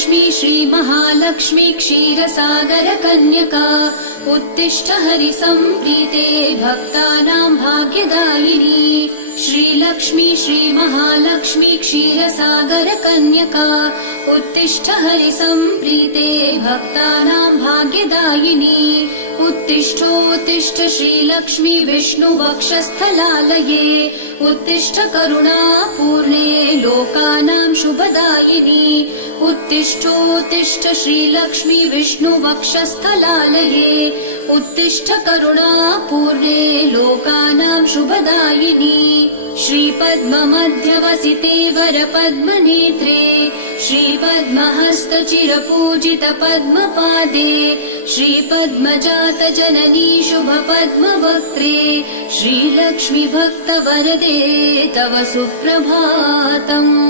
श्रीलक्ष्मी श्रीमहालक्ष्मी क्षीरसागरकन्यका उत्तिष्ठ हरिसम्प्रीते भक्तानां भाग्यदायिनी। श्रीलक्ष्मी श्रीमहालक्ष्मी क्षीरसागरकन्यका उत्तिष्ठ हरिसम्प्रीते भक्तानां भाग्यदायिनी। उत्तिष्ठोत्तिष्ठ श्रीलक्ष्मी विष्णुवक्षस्थलालये उत्तिष्ठ करुणापूर्णे लोकानां शुभदायिनी। उत्तिष्ठोत्तिष्ठ श्रीलक्ष्मी विष्णुवक्षस्थलालये उत्तिष्ठ करुणापूर्णे लोकानां शुभदायिनी। श्रीपद्ममध्यवसिते वरपद्मनेत्रे श्रीपद्महस्तचिरपूजित पद्मपादे श्रीपद्मजातजननी शुभपद्मवक्त्रे श्रीलक्ष्मी भक्तवरदे तव सुप्रभातम्।